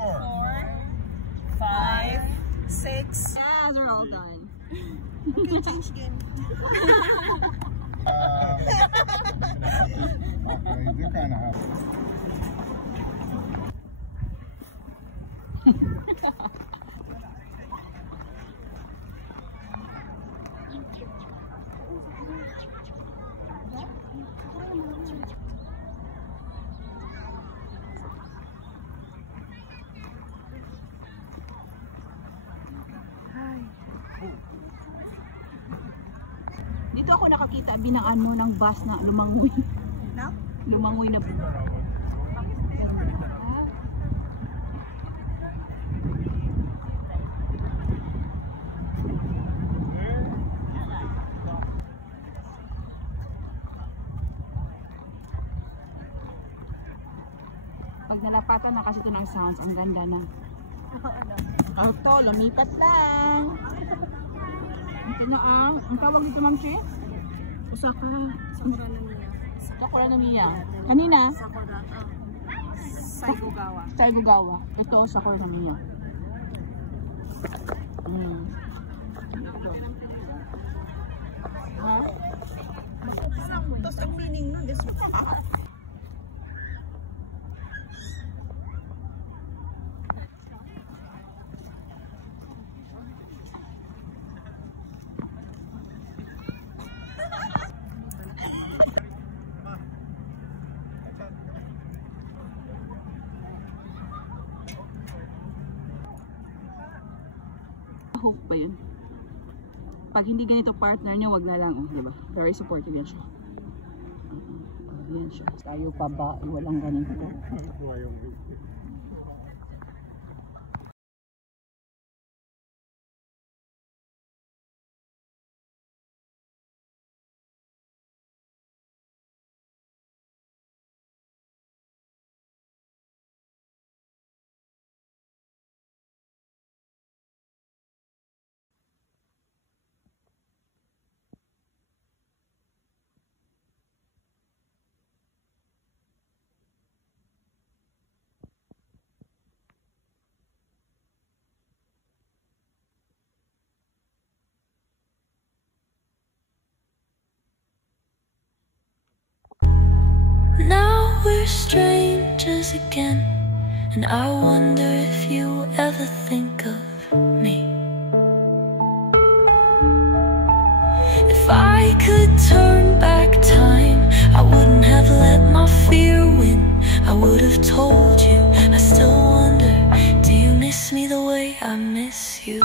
5, 6. Ah, they're all done. We can change game. Okay, they're kind of hot. Dito ako nakakita binaan mo ng bus na lumangoy. No? Lumangoy na. Pag nalapakan na kasi ito ng sounds, ang ganda na. Ito, lumipat lang. Ito na ang tawag dito, Ma'am Chi? Sakura. Sakura na niya. Sakura na niya. Kanina? Sakura. Saigogawa. Saigogawa. Ito, Sakura na niya. Ha? Tapos ang meaning nun, this Hope ba yun? Pag hindi ganito partner niya, wag na lang, oh, diba? Very supportive yan siya. Yan siya. Tayo pa ba? Walang ganito. Now we're strangers again, and I wonder if you ever think of me. If I could turn back time, I wouldn't have let my fear win. I would have told you, I still wonder, do you miss me the way I miss you?